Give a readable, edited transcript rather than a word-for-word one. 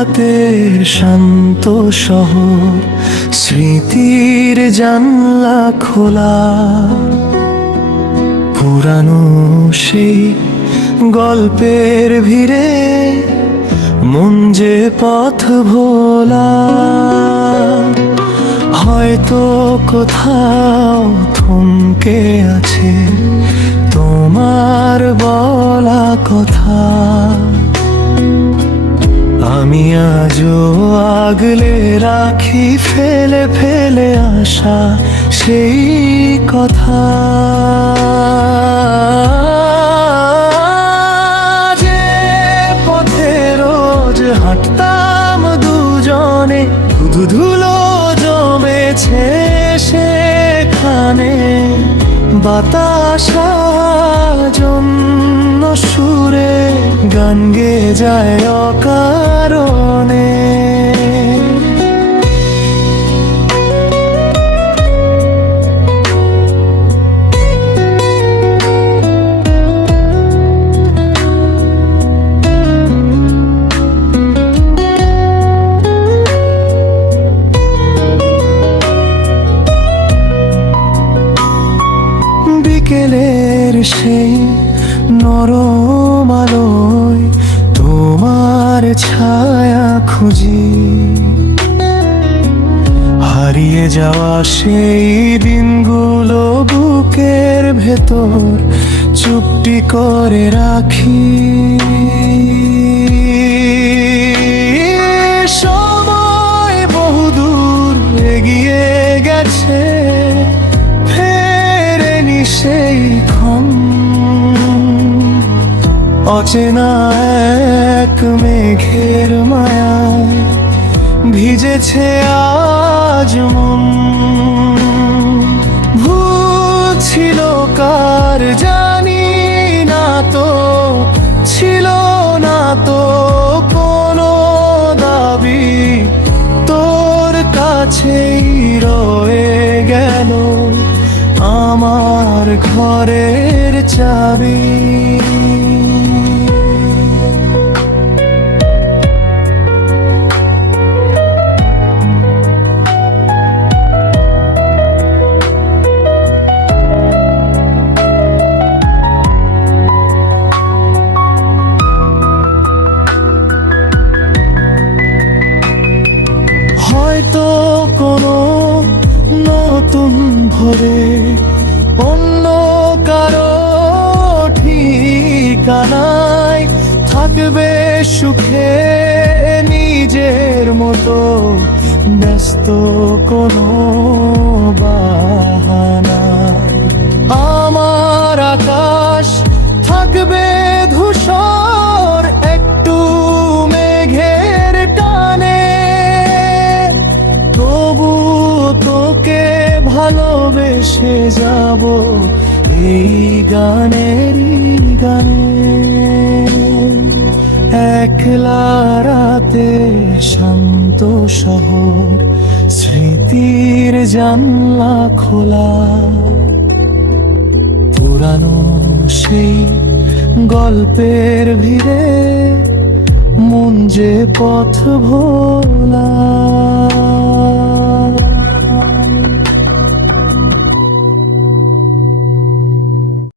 রাতের শান্ত শহর, স্মৃতির জানলা খোলা। পুরানো সেই গল্পের ভিড়ে মন যে পথ ভোলা। হয়তো কোথাও থমকে আছে তোমার বলা কথা। আমি আজও আগলে রাখি ফেলে ফেলে আসা সেই কথা। যে পথে রোজ হাঁটতাম দুজনে, শুধু ধুলো জমেছে সেখানে। বাতাস জন্য সুরে গান গেয়ে যায় অকারণে। বিকেলের সেই নরম আলোয় তোমার ছায়া খুঁজি। হারিয়ে যাওয়া সেই দিনগুলো বুকের ভেতর চুপটি করে রাখি। সময় বহুদূর এগিয়ে গেছে, সেই ক্ষণ অচেনা এক মেঘের মায়ায় ভিজেছে আজ মন। ভুল ছিল কার জানি না তো, ছিল না তো কোনো দাবি। তোর কাছেই রয়ে গেল আমার ঘরের চাবি। হয়তো কোনো নতুন ভোরে অন্য কারো ঠিকানায় থাকবে সুখে নিজের মতো, ব্যস্ত কোনো বাহানায়। আমার আকাশ থাকবে ধূসর একটু মেঘের টানে, তবু তোকে ভালোবেসে যাব এই গানেরই গানে। একলা রাতে শান্ত শহর, স্মৃতির জানলা খোলা। পুরানো সেই গল্পের ভিড়ে মন যে পথ ভোলা।